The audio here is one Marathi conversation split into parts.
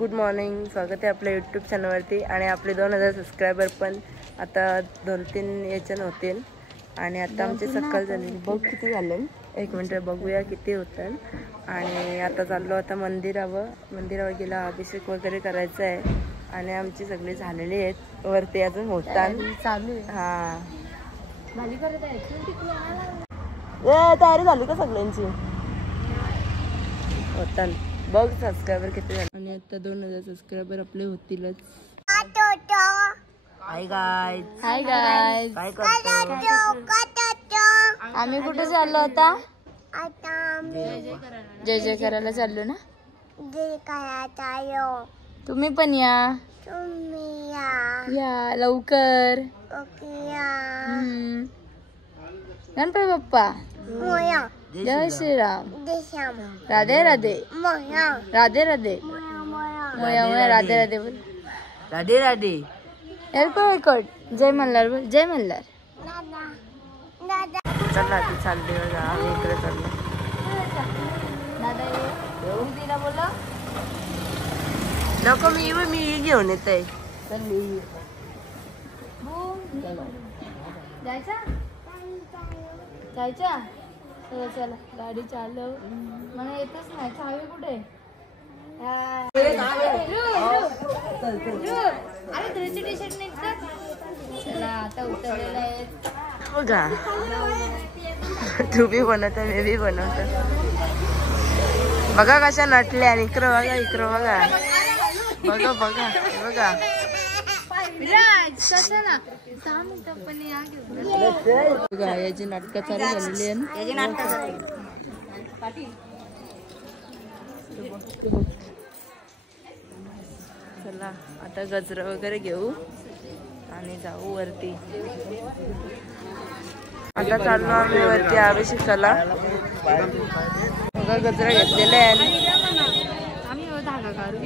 गुड मॉर्निंग, स्वागत आहे आपल्या यूट्यूब चॅनलवरती. आणि आपले 2000 सबस्क्रायबर पण आता 2-3 याच्यानं होतील. आणि आता आमची सकाळ झाली, बघ किती झाले. एक मिनटं बघूया किती होतं. आणि आता चाललो आता मंदिरावर गेला अभिषेक वगैरे करायचा आहे. आणि आमची सगळी झालेली आहेत, वरती अजून होतात चालू आहे. हां तयारी झाली का सगळ्यांची? होतात बघ सबस्क्रायबर किती झाले. आणि आता 2000 सबस्क्रायबर आपले होतीलच. हाय गाईज, हाय गाईज, काय करतो? आम्ही कुठे चाललो आता? जय जय करायला चाललो ना. तुम्ही पण या लवकर. गणपती बाप्पा जय श्रीराम, राधे राधे, राधे राधे, मोया मोया, राधे राधे बोल, राधे राधे. एलकोट जय मल्हार बोल, जय मल्हार. चला ती चालली बघा, आम्ही इकडे चाललो. दादा बोला नको, मी घेऊन येते. जायचा जायचा, चला चला गाडी चालव. मला येतच नाही, चावी कुठे? अरे तुझी टी शर्ट निघतात. चला आता उतरलेला आहे बघा, तू बी बनवता, मी बी बनवतो. बघा कशा नटल्या. आणि इकडं बघा, इकडं बघा, बघा बघा बघा. बघा याची नाटकं चालू झालेली आहे. चला आता गजरा वगैरे घेऊ आणि जाऊ वरती. आता चाललो आम्ही वरती अभिषेकाला. बघा गजरा घेतलेला आहे. आम्ही धागा काढू.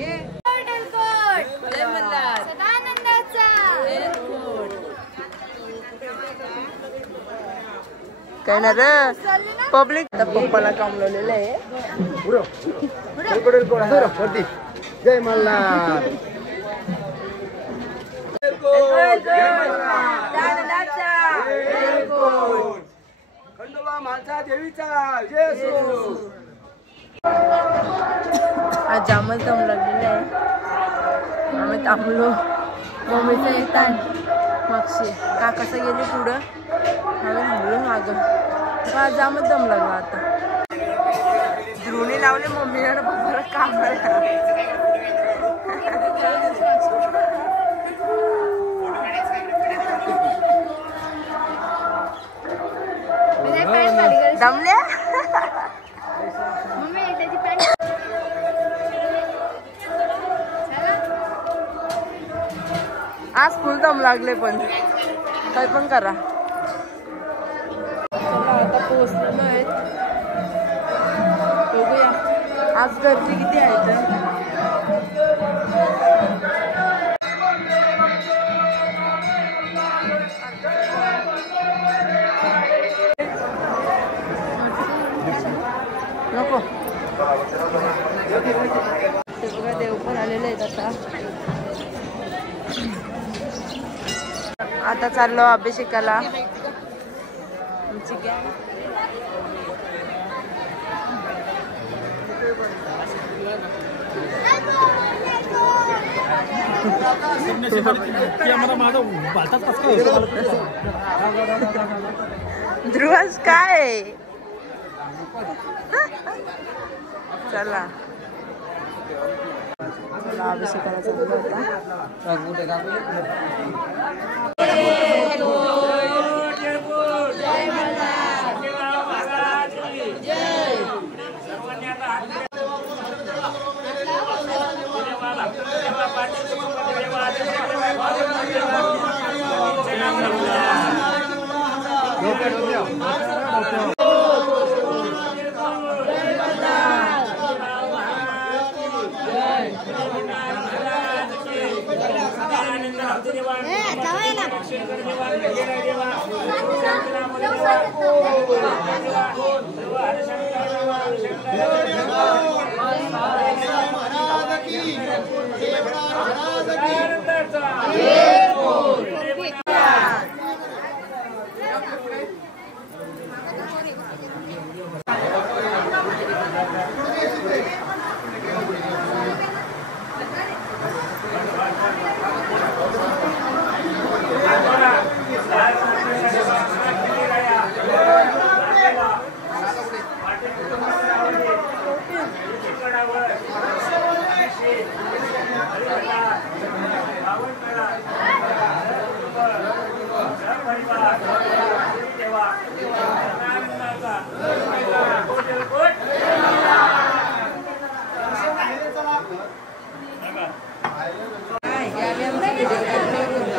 काय ना रे पब्लिक. आता पप्पाला काम लावलेलं आहे. जय मल्हार. खंडोबा माता देवीचा जय असो. आज जामच दम लागलेला आहे. आम्ही थांबलो. मम्मीचं येतात मागशी का कसं गेली पुढं, आम्ही थांबलो मागं. आज जामच दम लागला. आता द्रोणी लावले मम्मीने पप्पाला कामाला. दमल्या. आज फुल दम लागले, पण काय पण करा. चला आता पोहोचलेलो आहे. बघूया आज गर्दी किती आहे तर. नको सगळं देव पण आलेले आहेत. आता चाललो अभिषेकाला. आमची गॅंग ध्रुवस काय. चला अभिषेकाला चाललो होता.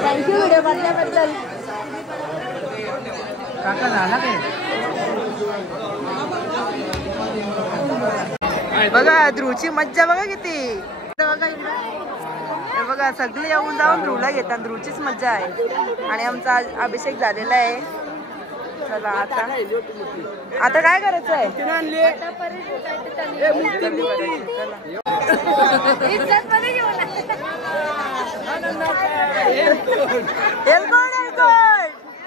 थँक्यू व्हिडिओ बघल्याबद्दल. काका झाला काय बघा ध्रुवची मज्जा बघा किती. बघा हे बघा सगळे येऊन जाऊन ध्रुवला घेतात. ध्रुवचीच मज्जा आहे. आणि आमचा अभिषेक झालेला आहे. चला आता काय करायचं आहे.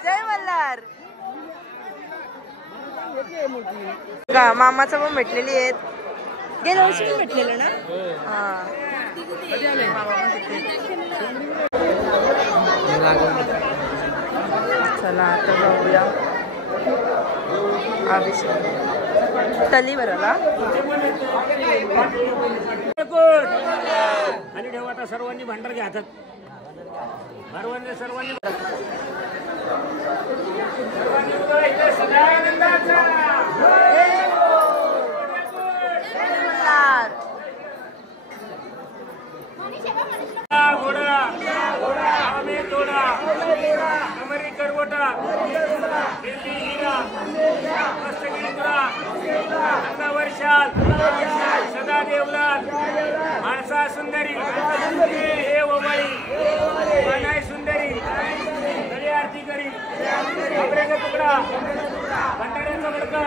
जय मल्हार. का मामाचा पण भेटलेली आहेत. गेल्या वर्षी पण भेटलेलं ना. हा चला आता जाऊया अभिषेक तली बरला. आणि ठेवा आता सर्वांनी भांडार घ्या हातात. सर्वांनी घोडा आमे तोडा अमरी करवटा दिल्ली हिरा मस्तगिरीपुरा गंगा वर्षाल सदा देवलाल माणसा सुंदरी हे ओबळी मानाय सुंदरी गली आरती करी कपड्याचा तुकडा भंडाऱ्याचा बडका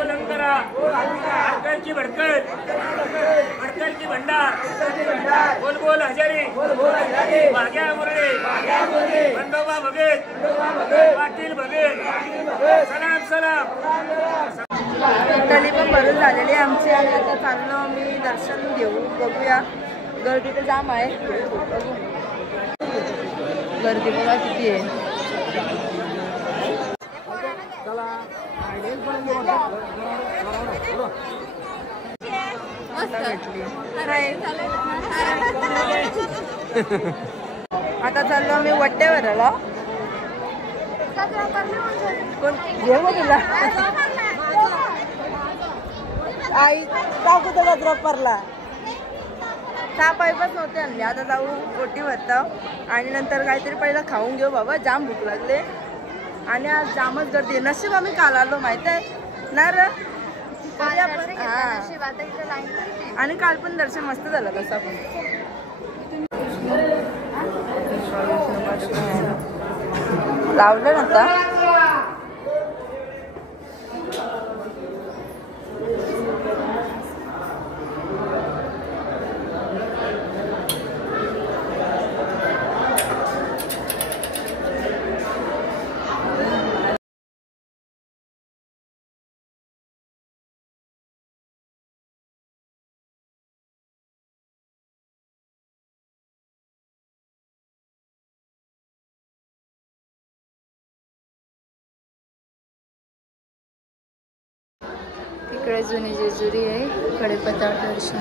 ओलंकरा भडकलची भडकलची भंडार बोल बोल हजारी भाग्या मुरडे बंडोबा भगत पाटील भगत सलाम सलाम. तली पण भरून झालेली आमची. आणि आता चाललो मी दर्शन घेऊ. बघूया गर्दी तर जाम आहे. गर्दी बघा किती आहे. आता चाललो आम्ही वट्टेवरला. कोण घेऊ मग तुला आई टाकू तर गजरापरला. सहा पाईपच नव्हते आणले. आता जाऊ ओटी भरता आणि नंतर काहीतरी पहिलं खाऊन घेऊ. बाबा जाम भूक लागले. आणि आज जामच गर्दी आहे. नशीब आम्ही काल आलो माहित आहे ना र. आणि काल पण दर्शन मस्त झालं कसं पण. लावलं नव्हता. इकडे जुनी जेजुरी आहे. कडेपताळ दर्शन.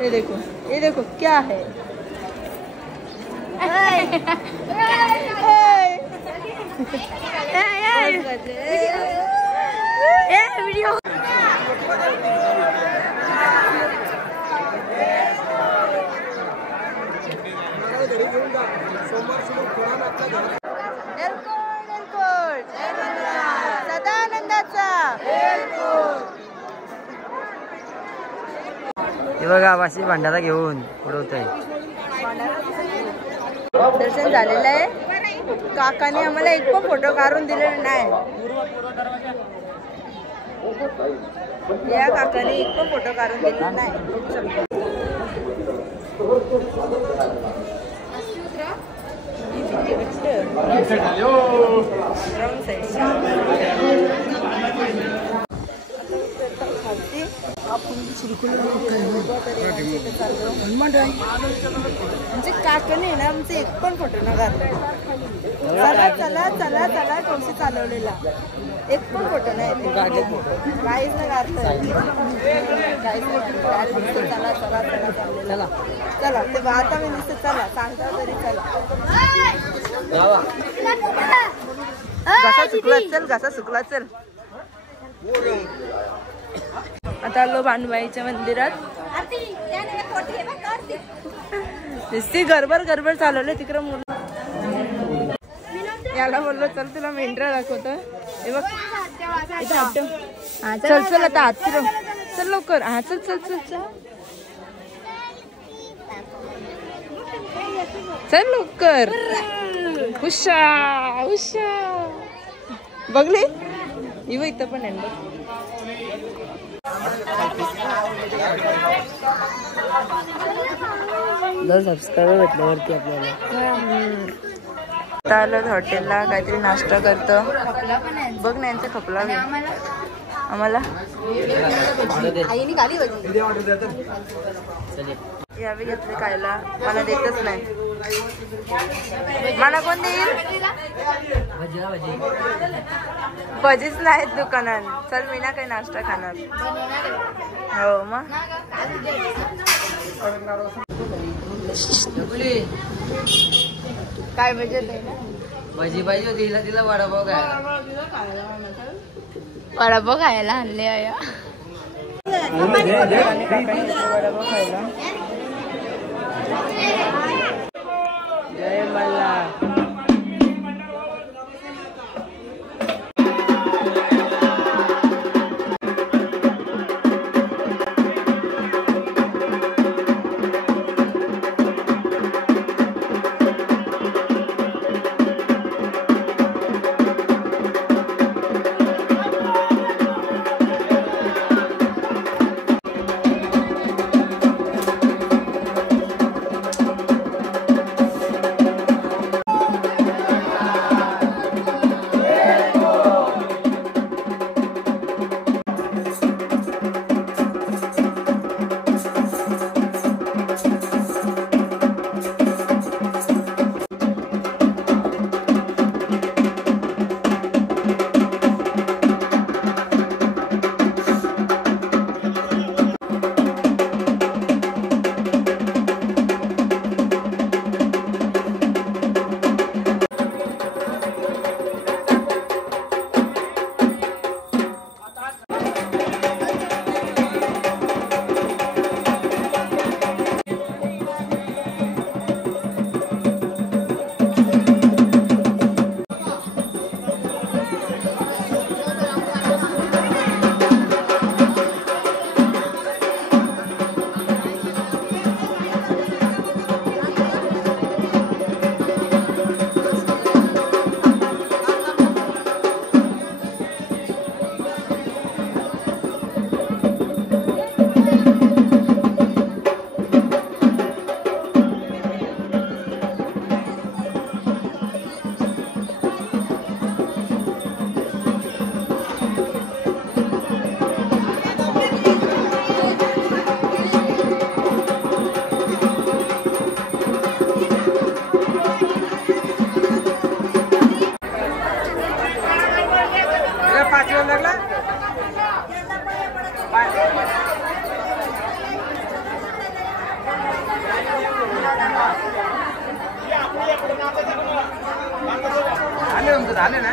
ये देखो क्या है. वीडियो हे बघा वाशी भांडारा घेऊन उडवत आहे. दर्शन झालेलं आहे. काकाने आम्हाला एक पण फोटो काढून दिलेला नाही. या काकाने एक पण फोटो काढून दिला नाही. बघू शकतो. म्हणजे काकाने ना आमचे एक पण फोटो न काढला. चला चला चला चला कोणशी चालवलेला एक पण फोटो नाही काहीच नाही काढलं. चला चला चला चाललेला चला ते आता मी नुसतं चला सांगता तरी चला. घसा सुकला चल घसा सुकला चल. आता आलो भानुबाईच्या मंदिरात. नुसती गडबड गडबड चालवले तिकडं मुलं. याला बोललो चल तुला मेंढरा दाखवतो. हे बघ इथे हात ठेव. चल चल आता हात फिरव चल लवकर. हा चल चल चल चल चल लवकर. हुशा हुशा बघली इव इथं पण आहे बघ. सबस्क्रायबर भेटले वरती आपल्याला. आता आलो हॉटेलला काहीतरी नाश्ता करतो. बघ ना यांचा खपला आम्हाला यावे घेतले खायला. मला देतच नाही. मला कोण देईल. भजीच नाहीत दुकानात. चल मी ना काही नाश्ता खाणार. हो मग काय भजी भजी पाहिजे होती हिला. तिला वडापाव काय वडापाव खायला आणले आया. वडापाव खायला. जय मल्ला. झाले ना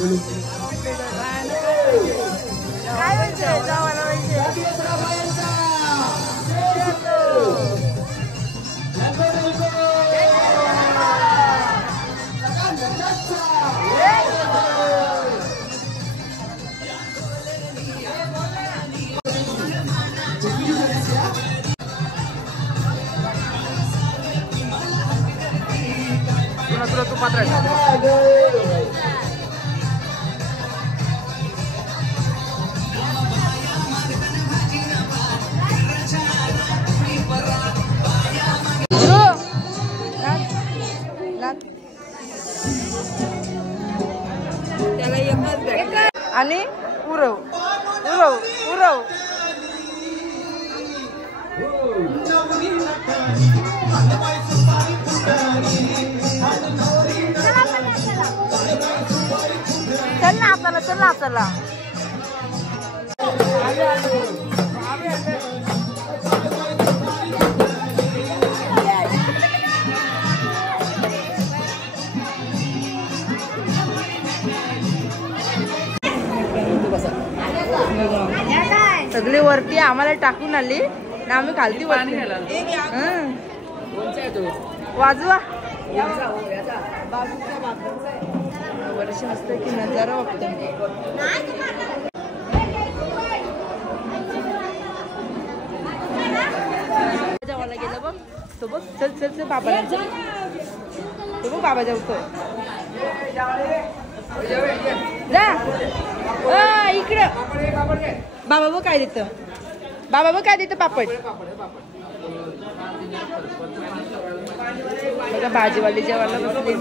काय पाहिजे जावाला पाहिजे तुला तू पात्र त्याला एकच भेट आणि उरव उरव उरव चल ना आपल्याला चल ना आपल्याला सगळी वरती आम्हाला टाकून आली ना आम्ही खालती वरती वाजवा वर्ष मस्त की नजारा बघतो जेवायला गेलं बघ तो बघ चल चल चल बाबाला तो बघ बाबा जेवतोय जा इकडं बाबा बघ काय देतं बाबा बघ काय देतं पापड बघा भाजीवाली जेवायला बसली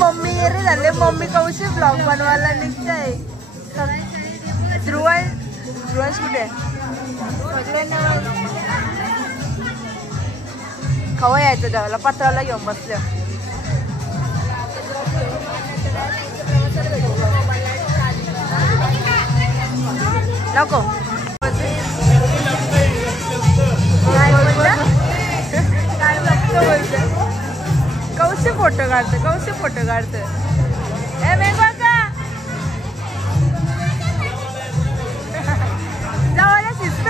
मम्मी येरे झाले मम्मी कौशी ब्लॉग बनवायला निघताय ध्रुवंश कुठे खवा यायचं जेवायला पत्राला घेऊन बसल्या नको कौशी फोटो काढते ए मेघवा का जावाला शिस्त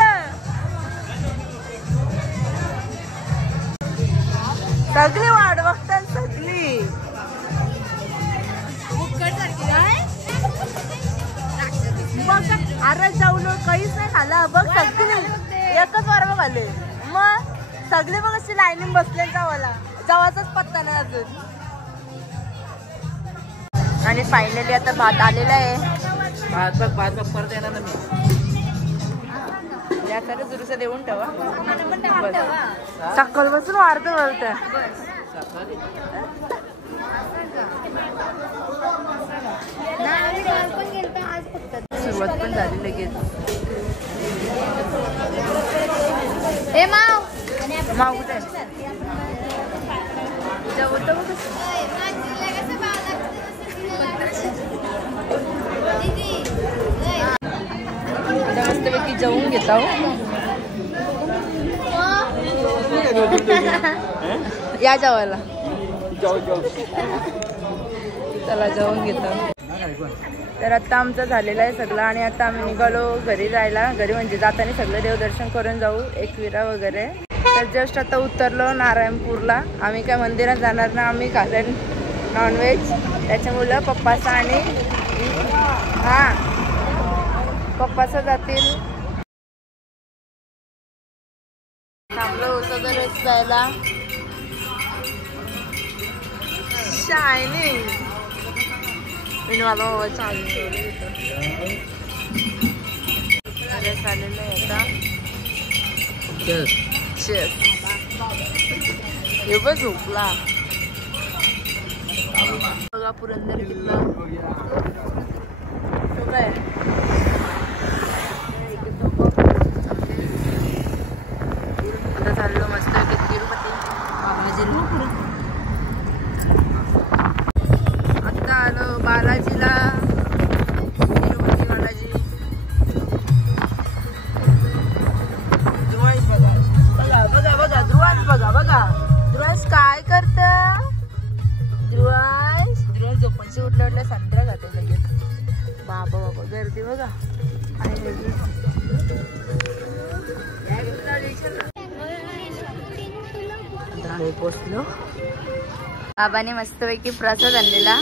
सगळी वाट बघतात सगळी बघ अरे जाऊन काहीच नाही खाला बघ सगळी एकच वार खाले मग सगळे बघ अशी लाईनीन बसले जावाचाच पत्ता नाही अजून आणि फायनली आता भात आलेला आहे भात परत येणार ना मी त्यासाठी दुरुस्त देऊन ठेवा सकाळ बसून वाढत बोलत सुरुवात पण झाली लगेच माव कुठे जेवतो मस्तपैकी जेवून घेता या जेवायला चला जेवून घेतो तर आता आमचं झालेलं आहे सगळं आणि आता आम्ही निघालो घरी जायला घरी म्हणजे जाताना सगळं देवदर्शन करून जाऊ एकविरा वगैरे तर जस्ट आता उतरलो नारायणपूरला आम्ही काय मंदिरात जाणार ना आम्ही खाल्लं नॉनव्हेज त्याच्यामुळं पप्पाचा आणि पप्पाचं जातील थांबलो होतं तर जायला शायनिंग. मी माझा मोबाईल चालू चाललेलं आहे आता. हे बघ झोपला बघा पुरंदर किल्ला. आता चाललो मस्त तिरुपती आता आलो बालाजीला. तिरुपती बालाजी बघा बघा बघा ध्रुवांश बघा बघा. ध्रुवांश काय करत? ध्रुवांश झोपायची उठल्या उठल्या संत्रा खाते लगेच. बाबा बाबा गर्दी बघा. पोचलो. बाबाने मस्तपैकी प्रसाद आणलेला.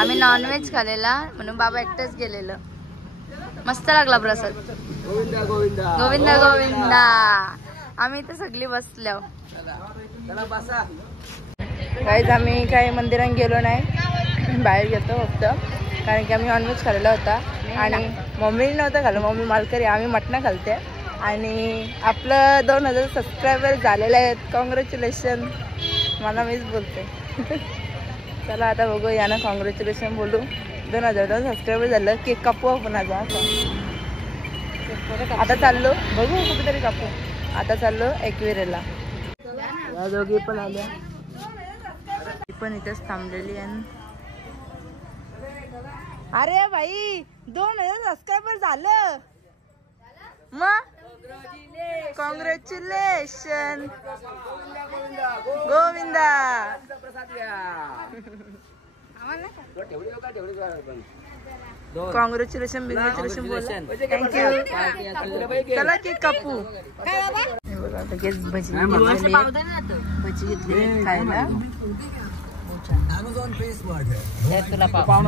आम्ही नॉनव्हेज खाल्लेला म्हणून बाबा एकटाच गेलेलं. मस्त लागला प्रसाद. गोविंदा गोविंदा गोविंदा गोविंदा. आम्ही इथे सगळी बसलो. काहीच आम्ही काही मंदिरात गेलो नाही. बाहेर घेतो फक्त कारण की आम्ही नॉनव्हेज खाल्लेला होता आणि मम्मीने नव्हतं खाल्लं. मम्मी मालकरी आम्ही मटणं खालते. आणि आपलं 2000 सबस्क्रायबर झालेले आहेत. कॉंग्रॅच्युलेशन. मला मीच बोलते. चला आता बघू यानं कॉंग्रॅच्युलेशन बोलू. 2000 सबस्क्रायबर झालं. केक कापू आपण आता. आता चाललो बघू कुठेतरी कापू. आता चाललो एकविरेला. या दोघी पण आल्या. ती पण इथेच थांबलेली आहे. अरे भाई 2000 सबस्क्रायबर झालं मग. कॉंग्रॅच्युलेशन. गोविंदा. कॉंग्रॅच्युलेशन बिंग्रॅच्युलेशन बोला. थँक्यू. चला केक कापू. लगेच भजी भजी घेतली खायला. तुला पाव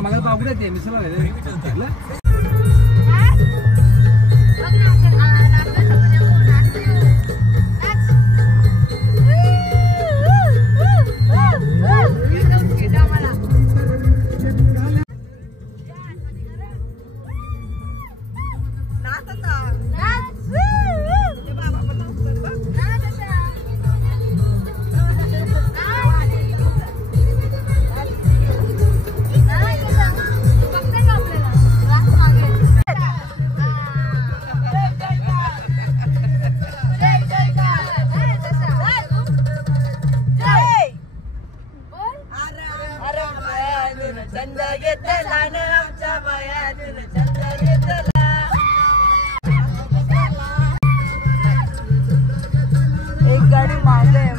एक गाडी मागे आहे.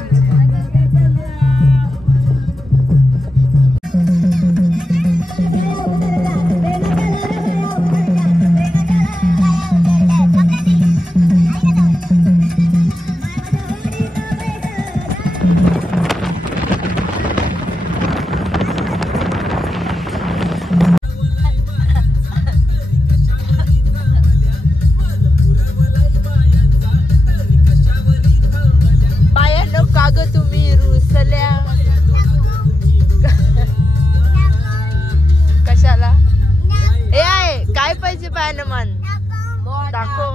कशाला हे आहे काय पाहिजे पाहायला मन दाखव.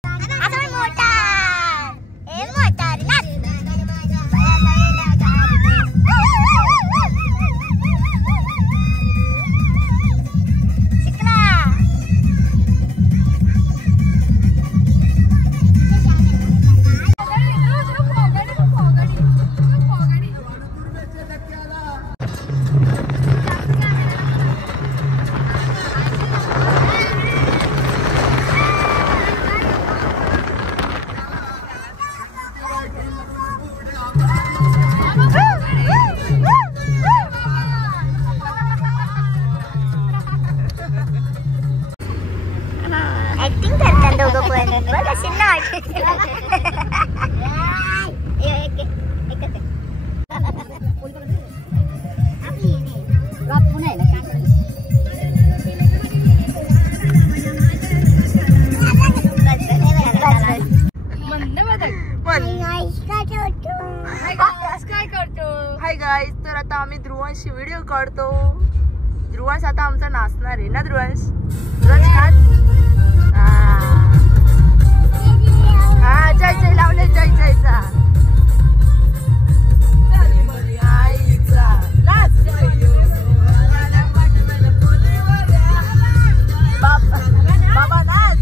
हाय गाइस, तर आता आम्ही ध्रुवांशी व्हिडिओ काढतो. आमचा नाचणार आहे ना ध्रुवांश. ध्रुवांश खात हा जय जय लावले जय जयचा बाबा नाच.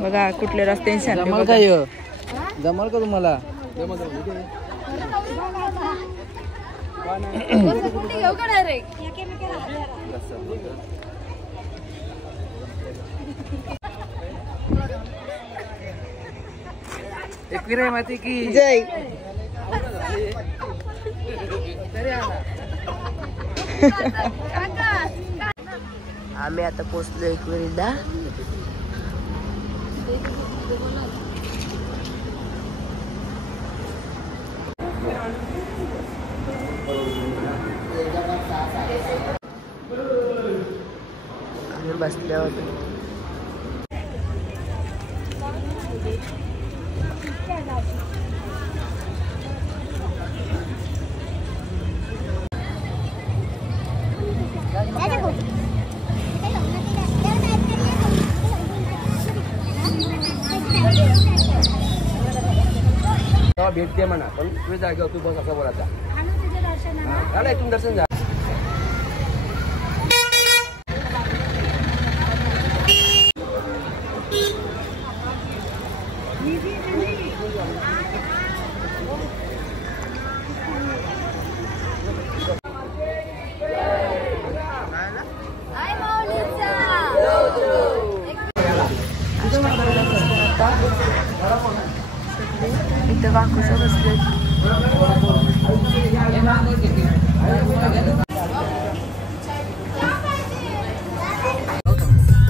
बघा कुठले रस्ते जमल का जमल का तुम्हाला? एकविरा माती की जय. आम्ही आता पोहोचलो एकविरीला. आम्ही बसले होते. भेटते म्हणा पण तुझ्या जागेवर तू बस असं बोलायचा. आला इथून दर्शन झालं. इथं काकूच्या बसले.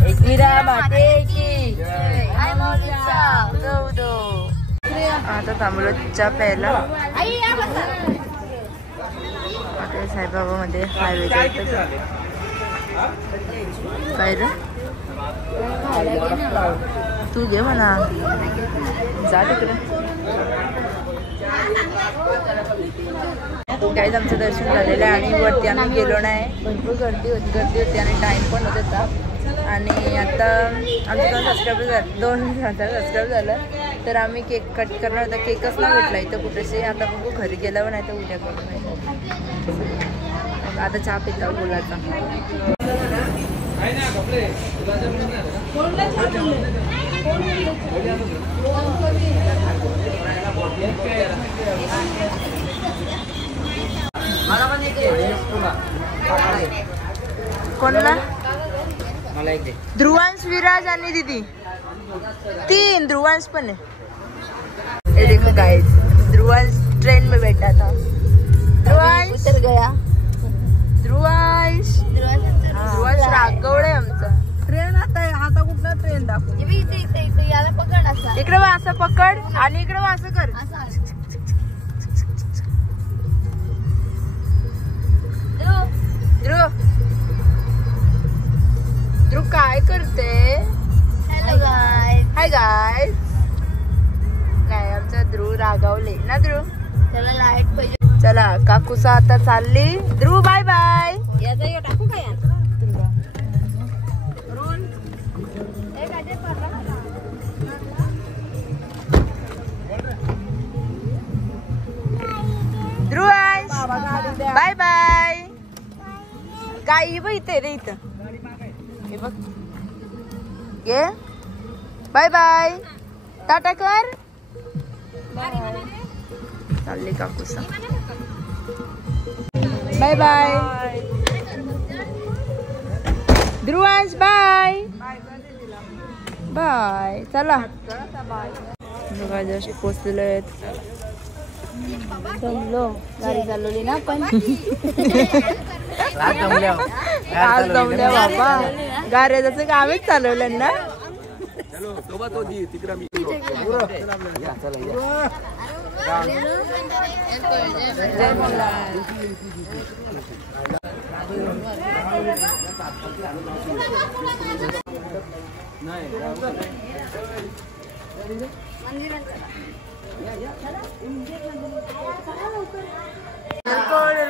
एकविरा माते की जय. आता थांबलो चहा प्यायला. आता साईबाबा मध्ये हायवे काय रे तू घे म्हणा जा तिकडे. काहीच आमचं दर्शन झालेलं आहे आणि वरती आम्ही गेलो नाही. भरपूर गर्दी होती आणि टाईम पण होत होता. आणि आता आमचे 2,000 सबस्क्राईब झालं तर आम्ही केक कट करणार होता. केकच नाही भेटला इथं कुठेशी. आता बघू घरी गेल्यावर नाही तर उद्या करू. आता चहा पिता बोलायचा. कोणला ध्रुवांश विराज आणि दीदी 3 ध्रुवांश पण है. ये देखो गाइस ध्रुवांश ट्रेन में बैठा था. ध्रुवांश उतर गया. ध्रुवांश रागवडे आमचा. ट्रेन आता कुठला ट्रेन दाखव. याला पकड असा. इकडे असं पकड आणि इकडे असं कर. त्याला लाईट पाहिजे. चला काकूसा आता चालली. ध्रुव बाय बाय. याचा टाकू काय ध्रुवांश बाय बाय. गाई बघ इथे रे इथं. हे बघ ये बाय बाय. टाटा कर. चालली काकूसा. Bye bye. Dhruvansh bye bye. चला बघा जस्ट पोचलेलो आहेत. जमलो गाडी चालवली ना पण. आज जमल्या बाबा. गाड्याचं कामच चालवलं ना.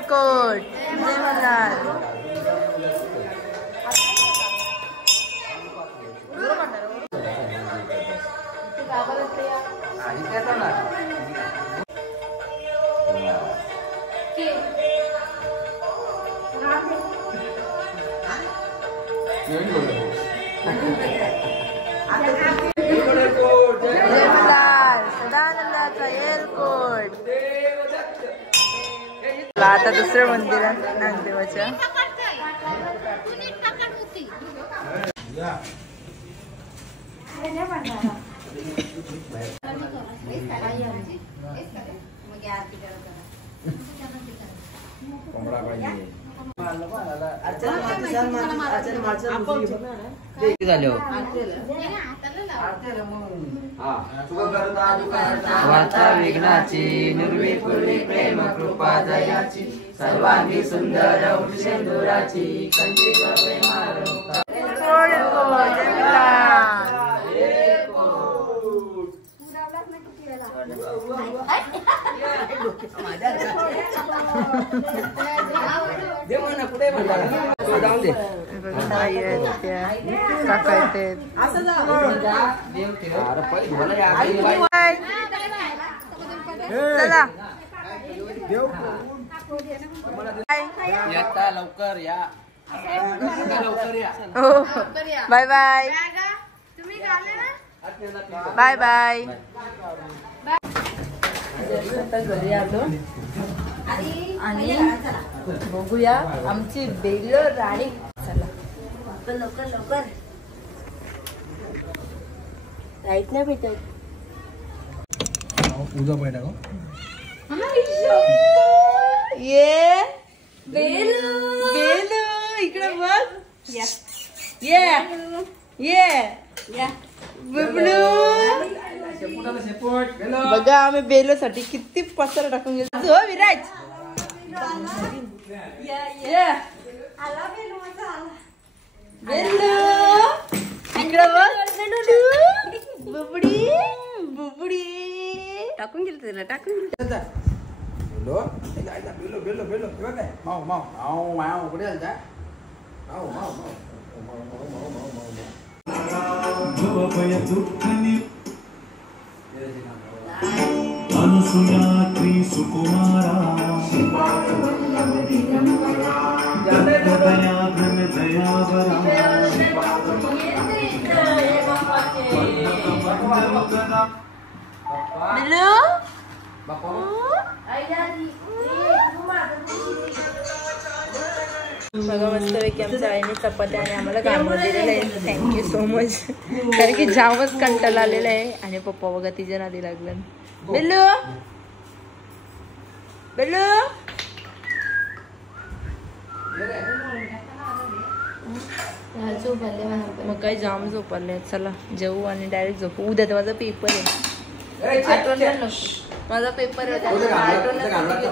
कोट जय मल्हार. सदानंदाचा एअरपोर्ट. आता दुसरं मंदिरात नागदेवाच्या. वाचा विघ्नाची निर्विकुली प्रेम कृपा दयाची सर्वांगी सुंदर वृषेंदुराची कंचिक प्रेमारूपा. काका येते. चला लवकर या. लवकर या. हो बाय बाय. Bye bye. आता घरी आलो आणि बघूया आमची बेलो राणी. चला लवकर लवकर. लाईट नाही भेटत. ये बेलो बेलो इकडे बघ. ये ये बबलू. बघा आम्ही बेलो साठी किती पसार टाकून गेलो. हो विराज बेलो इकडे बघ. बुबडी बुबडी टाकून गेलं त्याला. टाकून गेलं. अनुसुया त्रिसुकुमारा दयाघन दयावरा बघा मस्तपैकी आमच्या आईने चपात्या आणि आम्हाला कामं दिलेलं आहे. Thank you so much. कारण की जामच कंटाळा आलेला आहे. आणि पप्पा बघा तिच्या नादी लागलं. बेल्लू बेल्लू मग काही जाम झोपले. चला जेवू आणि डायरेक्ट झोपू. उद्या तर माझा पेपर आहे. आठवण माझा पेपर आहे.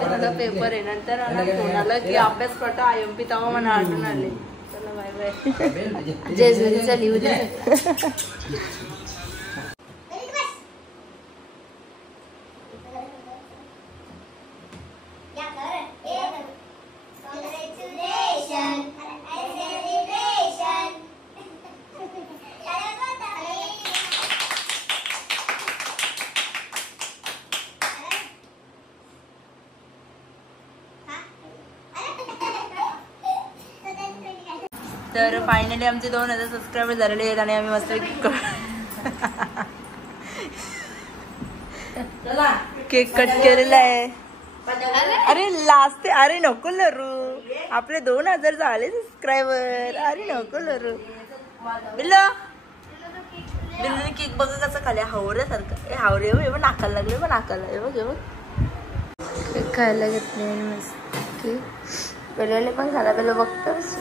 माझा पेपर आहे. नंतर फोन आला की अभ्यास करता IMP तेव्हा मला आठवण आले. चला बाय बाय. जय झुलीचा लिहू दे. तर फायनली आमचे 2000 सबस्क्रायबर झालेले आहेत आणि आम्ही मस्त केक कट केलेला आहे. अरे लास्ट अरे नको लरू आपले 2000 झाले सबस्क्रायबर. अरे नको लरू बिल्लो बिल्लूने केक बघ कसं खाल्ल्या हावऱ्यासारखं. हावरे हे बघ नाकाला लागले बघ नाकाला. हे बघ केक खायला घेतले मस्त केक. बेलोने पण खाला बेलो बघतोस.